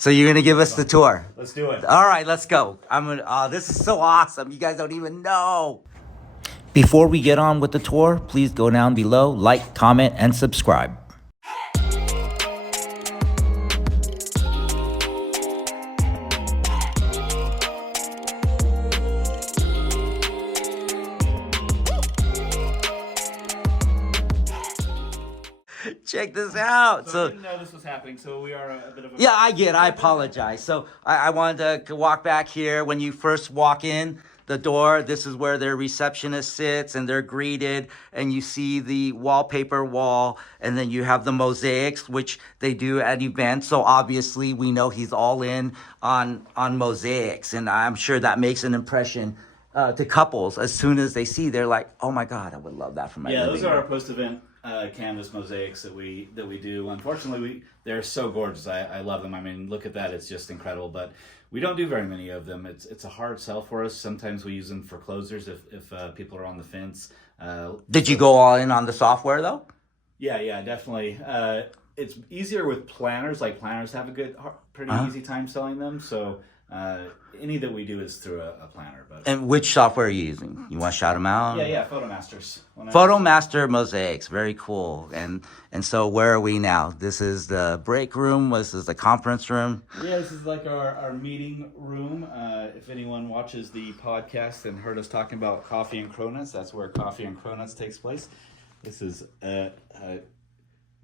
So you're gonna give us the tour. Let's do it. All right, let's go. I'm gonna. Oh, this is so awesome. You guys don't even know. Before we get on with the tour, please go down below, like, comment, and subscribe. Check this out. So I didn't know this was happening, so we are a bit of a... Yeah, I apologize. So I wanted to walk back here. When you first walk in the door, this is where their receptionist sits and they're greeted, and you see the wallpaper wall, and then you have the mosaics, which they do at events. So obviously we know he's all in on mosaics, and I'm sure that makes an impression to couples. As soon as they see, they're like, oh my God, I would love that for my living those are room. our post-event canvas mosaics that we do. Unfortunately, they're so gorgeous. I love them. I mean, look at that. It's just incredible. But we don't do very many of them. It's a hard sell for us. Sometimes we use them for closers if people are on the fence. Did you go all in on the software though? Yeah, definitely. It's easier with planners. Like planners have a pretty easy time selling them. So any that we do is through a planner. But And which software are you using? You want to shout them out? yeah, PhotoMasters. PhotoMaster Mosaics, very cool. And so where are we now? This is the break room. This is the conference room. Yeah, this is like our meeting room. If anyone watches the podcast and heard us talking about Coffee and Cronuts, that's where Coffee and Cronuts takes place. This is a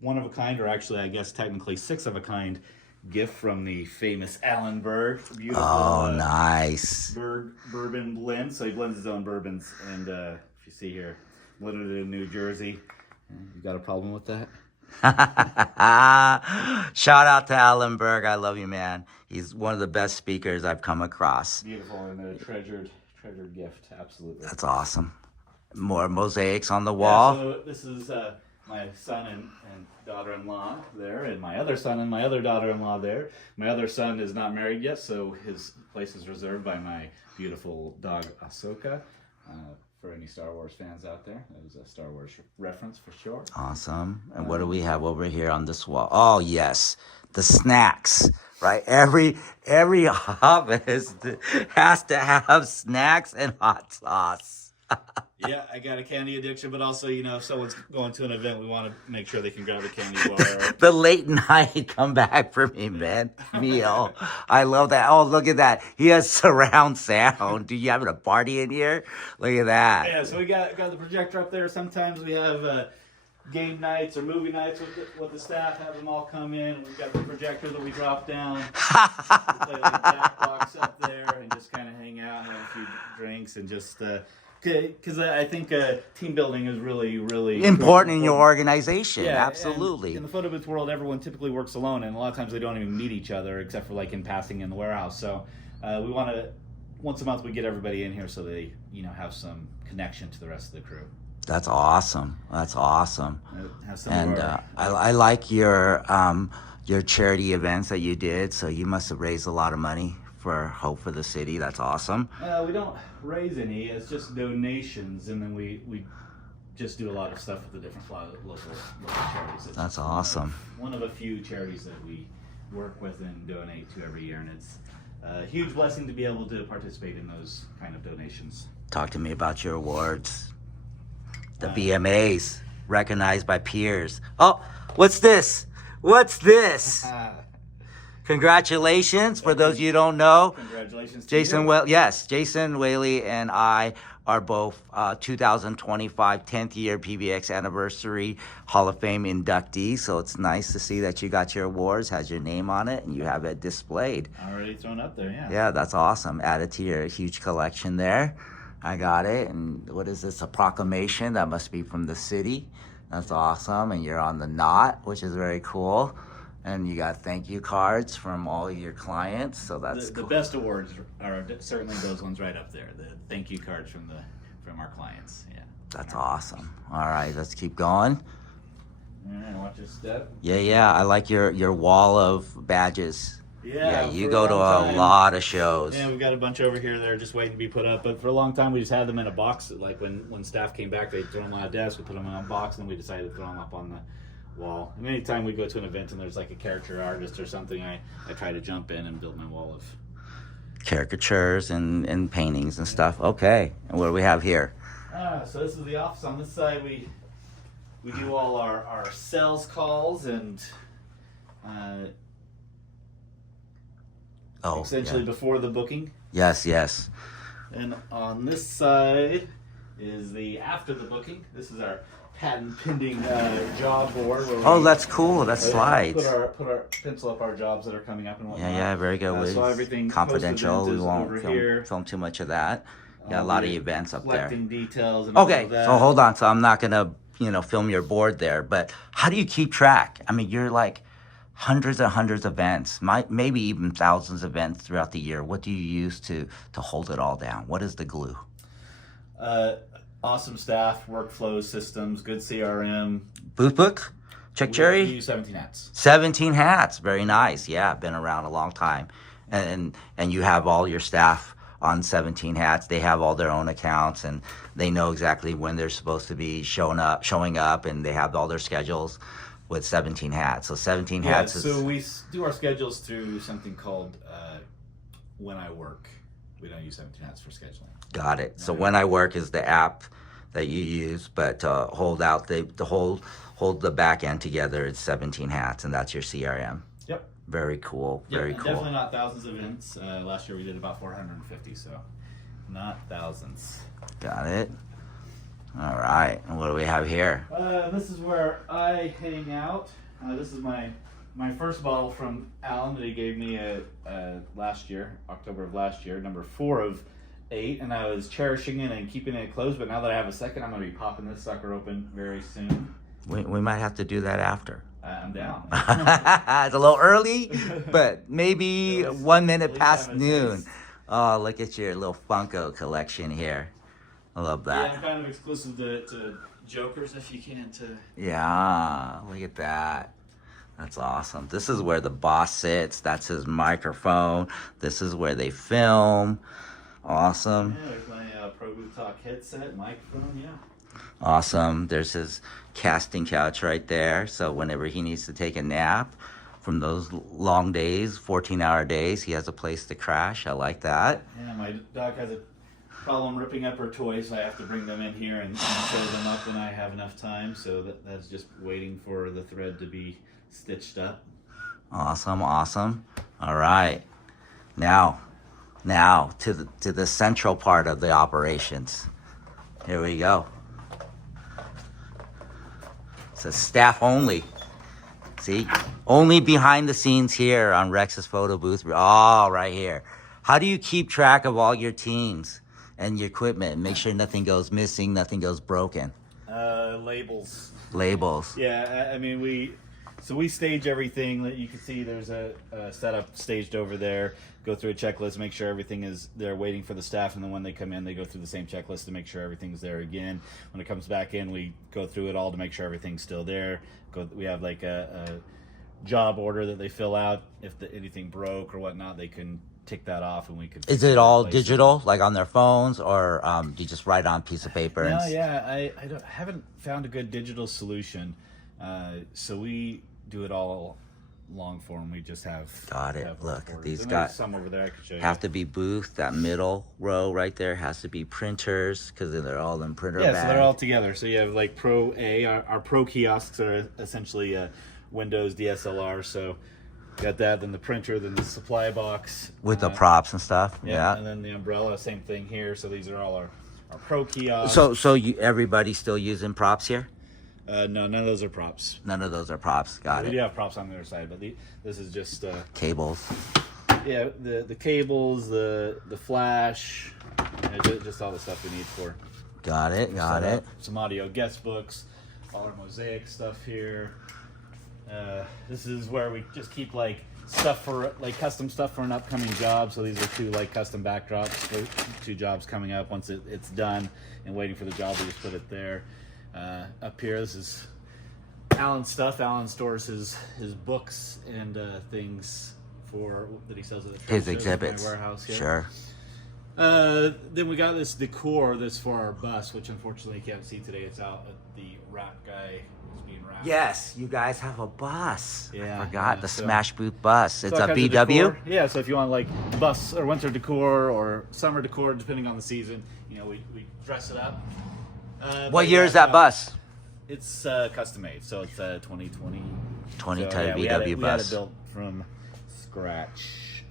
one of a kind, or actually I guess technically six of a kind, gift from the famous Alan Berg. Beautiful. Oh, nice. Berg bourbon blend. So he blends his own bourbons, and if you see here, blended it in New Jersey. You got a problem with that? Shout out to Alan Berg. I love you, man. He's one of the best speakers I've come across. Beautiful and a treasured gift. Absolutely. That's awesome. More mosaics on the wall. Yeah, so this is my son and daughter-in-law there, and my other son and my other daughter-in-law there. My other son is not married yet, so his place is reserved by my beautiful dog Ahsoka. For any Star Wars fans out there, that was a Star Wars reference for sure. Awesome. And what do we have over here on this wall? Oh, yes, the snacks. Right, every office has to have snacks and hot sauce. Yeah, I got a candy addiction, but also, if someone's going to an event, we want to make sure they can grab a candy bar. The late night come back for me, man. Meal. I love that. Oh, look at that. He has surround sound. Do you having a party in here? Look at that. Yeah, so we got the projector up there. Sometimes we have game nights or movie nights with the staff, have them all come in. We've got the projector that we drop down. We play the Jackbox up there and just kind of hang out and have a few drinks and just... Because I think team building is really, really important in your organization. Yeah, absolutely. In the photo booth world, everyone typically works alone, and a lot of times they don't even meet each other except for like in passing in the warehouse. So we want to once a month we get everybody in here so they have some connection to the rest of the crew. That's awesome. That's awesome. And I I like your charity events that you did. So you must have raised a lot of money for Hope for the City. That's awesome. We don't raise any. It's just donations, and then we just do a lot of stuff with the different local charities. It's That's awesome. One of a few charities that we work with and donate to every year, and it's a huge blessing to be able to participate in those kind of donations. Talk to me about your awards. The BMAs, recognized by peers. Oh, what's this? What's this? Congratulations, for those of you who don't know. Congratulations to Jason, you. Jason Whaley and I are both 2025 10th year PBX anniversary Hall of Fame inductees. So it's nice to see that you got your awards, has your name on it, and you have it displayed. Already thrown up there, yeah. Yeah, that's awesome. Added to your huge collection there. I got it. And what is this? A proclamation that must be from the city. That's awesome. And you're on the knot, which is very cool. And you got thank you cards from all of your clients, so that's the best awards are certainly those ones right up there. The thank you cards from our clients. Yeah, that's awesome. All right, let's keep going. All right, watch your step. Yeah. I like your wall of badges. Yeah, you go to a lot of shows. Yeah, we've got a bunch over here that are just waiting to be put up. But for a long time, we just had them in a box. Like when staff came back, they'd throw them on a desk. We put them in a box, and then we decided to throw them up on wall. And anytime we go to an event and there's like a character artist or something, I try to jump in and build my wall of caricatures and paintings and stuff. Okay, and what do we have here? So this is the office. On this side, we do all our sales calls and essentially before the booking. Yes. And on this side is the after the booking. This is our patent pending job board. Where that's cool. That slides. Put our pencil up our jobs that are coming up and whatnot. Yeah, very good. So everything Confidential. We won't film too much of that. Got a lot of events up there. Collecting details and Okay, all of that. so hold on. So I'm not gonna film your board there, but how do you keep track? I mean, you're like hundreds and hundreds of events, maybe even thousands of events throughout the year. What do you use to hold it all down? What is the glue? Awesome staff, workflow systems, good CRM. Booth book? Check Cherry? We use 17 hats. 17 hats. Very nice. Yeah, been around a long time. And you have all your staff on 17 hats. They have all their own accounts and they know exactly when they're supposed to be showing up, and they have all their schedules with 17 hats. So 17 hats is... So we do our schedules through something called When I Work. We don't use 17 hats for scheduling. Got it. So When I Work is the app that you use, but hold the back end together, it's 17 hats, and that's your CRM. Yep. Very cool. Very cool. Definitely not thousands of events. Last year we did about 450, so not thousands. Got it. All right. And what do we have here? This is where I hang out. This is my first bottle from Alan that he gave me last year, October of last year, number 4 of 8, and I was cherishing it and keeping it closed. But now that I have a second, I'm going to be popping this sucker open very soon. We might have to do that after. I'm down. It's a little early, but maybe 1 minute past noon. Oh, look at your little Funko collection here. I love that. Yeah, I'm kind of exclusive to Jokers, if you can. Yeah, look at that. That's awesome. This is where the boss sits. That's his microphone. This is where they film. Awesome. Yeah, there's my Pro Boot Talk headset, microphone, yeah. Awesome. There's his casting couch right there. So whenever he needs to take a nap from those long days, 14-hour days, he has a place to crash. I like that. Yeah, my dog has a problem ripping up her toys, so I have to bring them in here and show them up when I have enough time. So that's just waiting for the thread to be stitched up. Awesome. All right. Now to the central part of the operations. Here we go. It says staff only. See? Only behind the scenes here on Rex's photo booth. Oh, right here. How do you keep track of all your teams and your equipment and make sure nothing goes missing, nothing goes broken? Labels. Labels. Yeah, I mean, we stage everything. That you can see there's a setup staged over there. Go through a checklist, make sure everything is there waiting for the staff, and then when they come in, they go through the same checklist to make sure everything's there again. When it comes back in, we go through it all to make sure everything's still there. We have like a job order that they fill out. If anything broke or whatnot, they can tick that off, and we could. Is it all digital, like on their phones, or do you just write on a piece of paper? No, I haven't found a good digital solution, so we do it all long form. We just have. Got it. Look, these got some over there. I could show you. Have to be booth. That middle row right there has to be printers because they're all in printer bags. So they're all together. So you have like Pro A. Our Pro kiosks are essentially Windows DSLR. So. Got that, then the printer, then the supply box. With the props and stuff. Yeah. And then the umbrella, same thing here. So these are all our Pro kiosks. So everybody's still using props here? No, none of those are props. None of those are props. Got it. We do have props on the other side, but this is just... cables. Yeah, the cables, the flash, just all the stuff we need for... Got it. Some audio guest books, all our mosaic stuff here. This is where we just keep like stuff for like custom stuff for an upcoming job. So these are 2 like custom backdrops for 2 jobs coming up. Once it's done and waiting for the job, we just put it there. Up here, this is Alan's stuff. Alan stores his books and things that he sells at the his exhibits. warehouse. Yeah. Sure. Then we got this decor that's for our bus, which unfortunately you can't see today. It's out at the wrap guy is being wrapped. Yes, you guys have a bus. Yeah, I forgot yeah, the so- Smash Booth bus. It's So a all kinds of VW. decor. Yeah, so if you want like bus or winter decor or summer decor, depending on the season, you know, we dress it up. What But year yeah, is that bus? It's custom made, so it's 2020. 20 So, type yeah, VW we had it bus. built from scratch,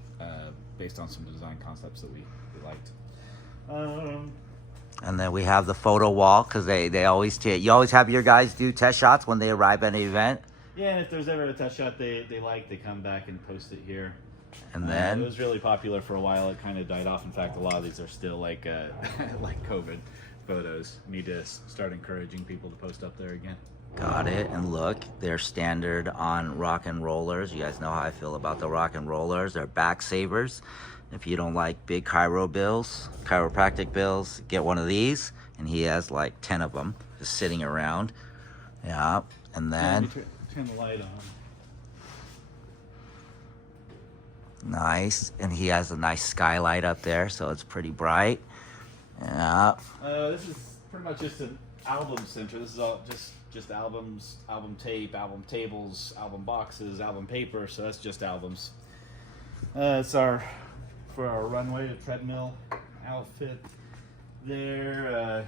based on some design concepts that we liked. And then we have the photo wall because they always you always have your guys do test shots when they arrive at an event. Yeah, and if there's ever a test shot they come back and post it here. And then it was really popular for a while. It kind of died off. In fact, a lot of these are still like like COVID photos. Need to start encouraging people to post up there again. got it. And look, they're standard on rock and rollers. You guys know how I feel about the rock and rollers. They're back savers. If you don't like big chiropractic bills, get one of these. And he has like 10 of them just sitting around. Yeah. And then Turn the light on. nice. And he has a nice skylight up there, so it's pretty bright. Yeah. This is pretty much just an album center. This is all just albums, album tape, album tables, album boxes, album paper. So that's just albums. It's for our runway, a treadmill outfit. There.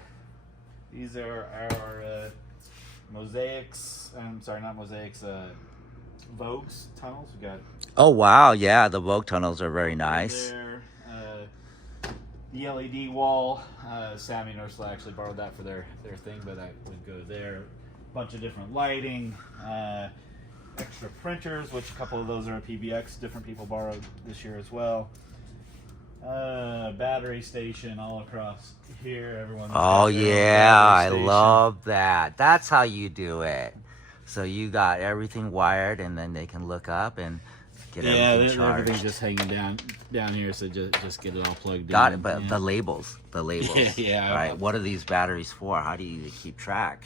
These are our mosaics. I'm sorry, not mosaics. Vogues tunnels. We got. Oh wow, yeah, the Vogue tunnels are very nice. There. The LED wall, Sammy and Ursula actually borrowed that for their thing, but that would go there. Bunch of different lighting, extra printers, which a couple of those are a PBX. Different people borrowed this year as well. Battery station all across here. Everyone's got Oh their own yeah, I battery station. love that. That's how you do it. So you got everything wired, and then they can look up and get everything charged. Everything's just hanging down here, so just get it all plugged Got in. it, but yeah. the labels. Yeah. Right. What are these batteries for? How do you keep track?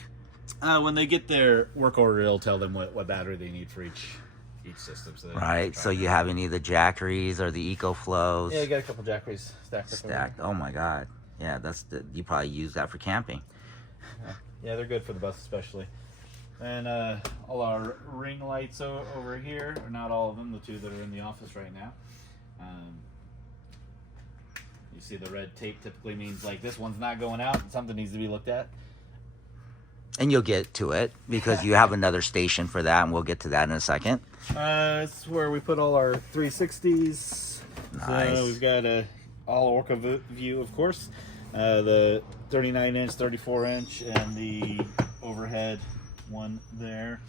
When they get their work order, it'll tell them what battery they need for each system. So they Right. So you have any of the Jackeries or the EcoFlows? Yeah, you got a couple Jackeries stacked up. Stacked. Oh my God. Yeah, you probably use that for camping. Yeah, they're good for the bus especially. And all our ring lights over here, or not all of them, the two that are in the office right now. You see the red tape typically means like this one's not going out and something needs to be looked at. And you'll get to it because you have another station for that, and we'll get to that in a second. It's where we put all our 360s. Nice. So we've got a all Orca view, of course. The 39-inch, 34-inch, and the overhead one there.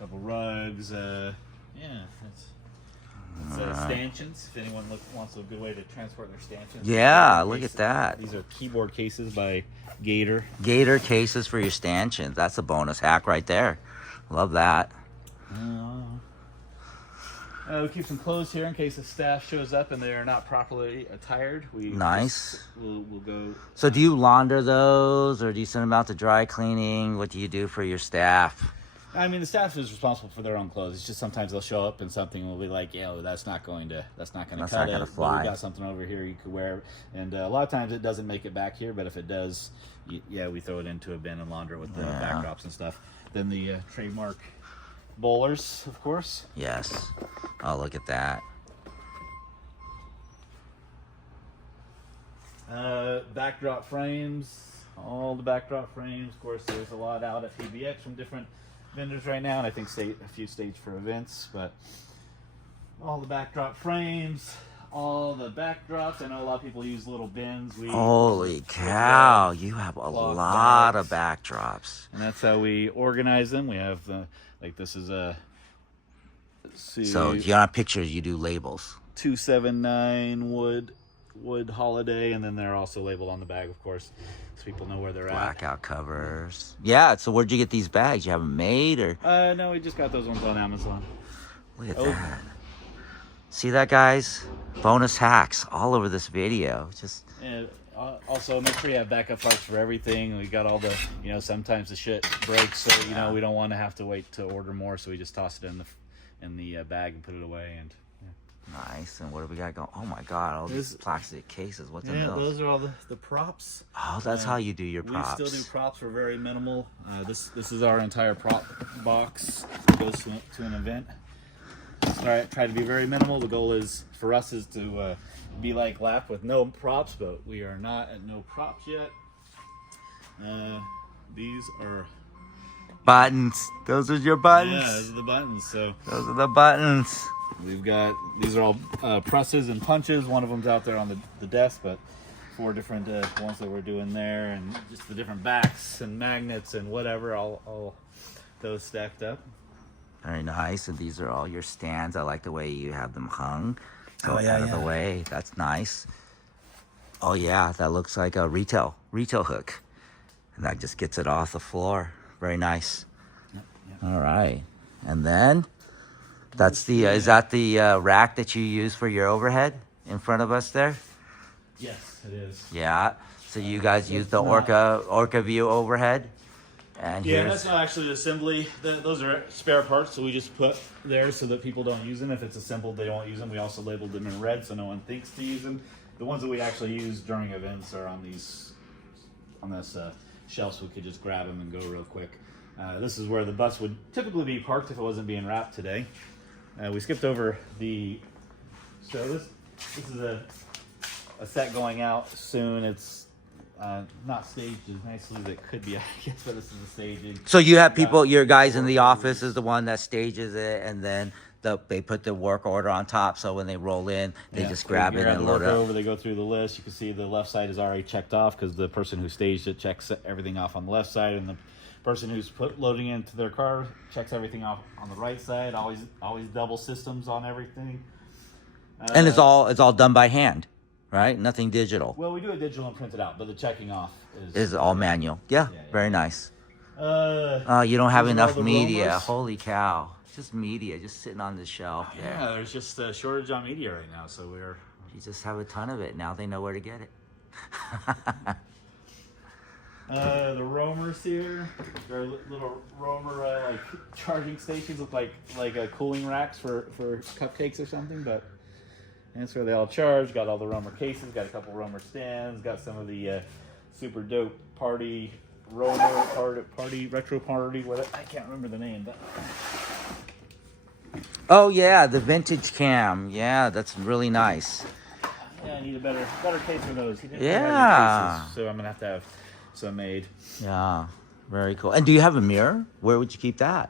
Couple rugs. It's stanchions. If anyone wants a good way to transport their stanchions. Yeah, look at that. These are keyboard cases by Gator. Gator cases for your stanchions. That's a bonus hack right there. Love that. We keep some clothes here in case the staff shows up and they are not properly attired. Nice. We'll go. So do you launder those, or do you send them out to dry cleaning? What do you do for your staff? I mean, the staff is responsible for their own clothes. It's just sometimes they'll show up and something will be like, "Yo, that's not going to cut not it. gonna But fly." we got something over here you could wear." And a lot of times it doesn't make it back here, but if it does, we throw it into a bin and launder it with the backdrops and stuff. Then the trademark bowlers, of course. Yes. Oh, look at that. Backdrop frames, all the backdrop frames. Of course, there's a lot out at PBX from different vendors right now, and I think a few staged for events. But all the backdrop frames, all the backdrops. I know a lot of people use little bins. Holy cow, you have a lot of backdrops. And that's how we organize them. We have this is a. So you're not pictures, you do labels. 279 wood holiday, and then they're also labeled on the bag, of course, so people know where they're Blackout covers. Yeah, so where'd you get these bags? You have them made, or? No, we just got those ones on Amazon. Look at that. See that, guys? Bonus hacks all over this video. Just also make sure you have backup parts for everything. We got all the, sometimes the shit breaks, so we don't want to have to wait to order more, so we just toss it in the bag and put it away. And Nice. And what do we got going? Oh my God, all these plastic cases. What's in those? Those are all the props. Oh, that's how you do your props. We still do props. We're very minimal. This is our entire prop box. Goes to an event. Try to be very minimal. The goal is for us is to be like Lap with no props, but we are not at no props yet. These are buttons. Those are your buttons. Yeah, those are the buttons. So those are the buttons. We've got, these are all presses and punches. One of them's out there on the desk, but 4 different ones that we're doing there, and just the different backs and magnets and whatever, all those stacked up. Very nice. And these are all your stands. I like the way you have them hung. So out of the way. That's nice. Oh yeah, that looks like a retail hook. And that just gets it off the floor. Very nice. Yep. All right. And then that's the is that the rack that you use for your overhead in front of us there? Yes, it is. Yeah. So you guys use the Orca View overhead? And yeah, that's not actually the assembly. Those are spare parts, so we just put there so that people don't use them. If it's assembled, they won't use them. We also labeled them in red so no one thinks to use them. The ones that we actually use during events are on this shelf, so we could just grab them and go real quick. This is where the bus would typically be parked if it wasn't being wrapped today. We skipped over so this is a set going out soon. It's not staged as nicely as it could be, I guess, but this is the staging. So you have people, your guys in the office is the one that stages it, and then they put the work order on top, so when they roll in, they just grab it and load it up. They go through the list. You can see the left side is already checked off because the person who staged it checks everything off on the left side, and the person who's loading into their car checks everything off on the right side. Always double systems on everything. And it's all done by hand, right? Nothing digital. Well, we do it digital and print it out, but the checking off is all manual. Yeah, very nice. You don't have enough media. Roamers. Holy cow. Just media, just sitting on the shelf. Yeah, there's just a shortage on media right now, so You just have a ton of it. Now they know where to get it. The roamers here, they're little roamer like charging stations, look like cooling racks for cupcakes or something, but that's where they all charge. Got all the roamer cases, got a couple roamer stands, got some of the super dope party retro party, I can't remember the name, but oh yeah, the vintage cam. Yeah, that's really nice. Yeah, I need a better case for those. Yeah. Cases, so I'm gonna have to have some made. Yeah, very cool. And do you have a mirror? Where would you keep that?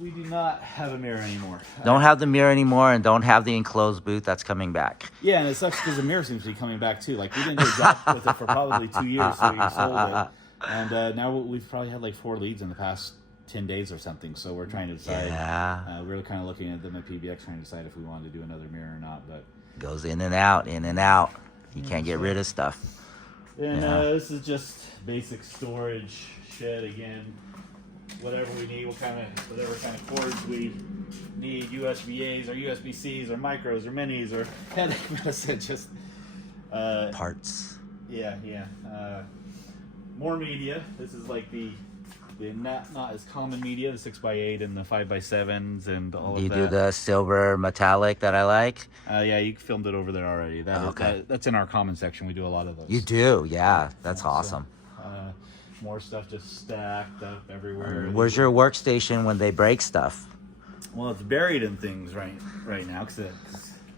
We do not have a mirror anymore. Don't have the mirror anymore, and don't have the enclosed booth. That's coming back. Yeah, and it sucks because the mirror seems to be coming back too. Like, we didn't do a job with it for probably 2 years, so we sold it. And now we've probably had like 4 leads in the past 10 days or something, so we're trying to decide. Yeah. We're kind of looking at them at PBX, trying to decide if we wanted to do another mirror or not. But goes in and out, in and out. You can't get rid of stuff. And this is just basic storage shed again. Whatever we need, whatever kind of cords we need, USB-A's or USB-C's or micros or minis or headache medicine, just parts. Yeah. More media. This is like the not as common media, the 6x8 and the 5x7s and all of that. You do the silver metallic that I like? Yeah, you filmed it over there already. That's in our comment section. We do a lot of those. You do? Yeah, that's awesome. More stuff just stacked up everywhere. Where's your workstation when they break stuff? Well, it's buried in things right now because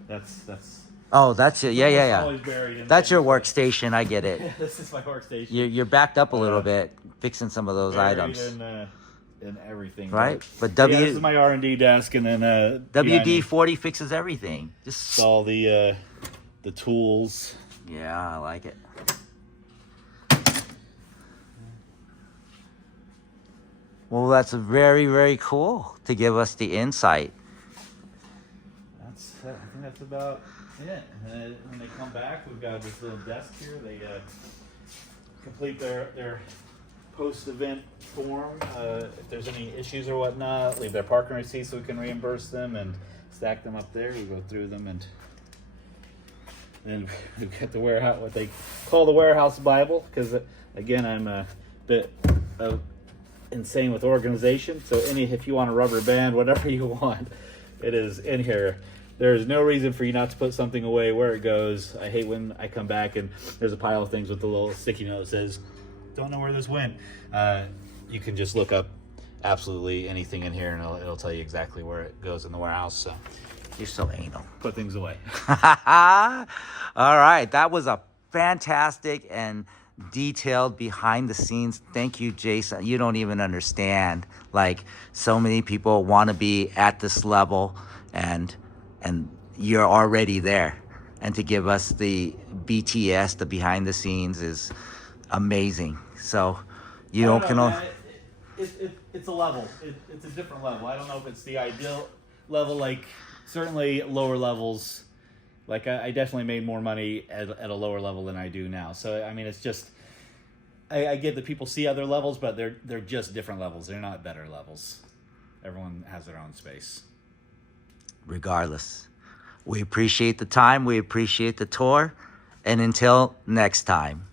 that's. Oh, that's it. Yeah. Always buried in that's your workstation. I get it. This is my workstation. You're backed up a little bit, fixing some of those items. In everything. Right, but this is my R&D desk, and then WD-40 fixes everything. Just all the tools. Yeah, I like it. Well, that's very, very cool to give us the insight. I think that's about it. And when they come back, we've got this little desk here. They complete their post-event form. If there's any issues or whatnot, leave their parking receipts so we can reimburse them and stack them up there. We go through them, and then we've got the warehouse, what they call the warehouse Bible, because again, I'm a bit insane with organization. So if you want a rubber band, whatever you want, It is in here. There's no reason for you not to put something away where it goes. I hate when I come back and there's a pile of things with the little sticky note that says, don't know where this went. You can just look up absolutely anything in here and it'll tell you exactly where it goes in the warehouse. So You're so anal. put things away. All right, that was a fantastic and detailed behind the scenes. Thank you, Jason. You don't even understand. Like, so many people want to be at this level, and you're already there. And to give us the BTS, the behind the scenes, is amazing. So you I can don't know, only. man. It's a level. It's a different level. I don't know if it's the ideal level. Like, certainly lower levels. Like, I definitely made more money at a lower level than I do now. So, I mean, it's just, I get that people see other levels, but they're just different levels. They're not better levels. Everyone has their own space. Regardless, we appreciate the time. We appreciate the tour. And until next time.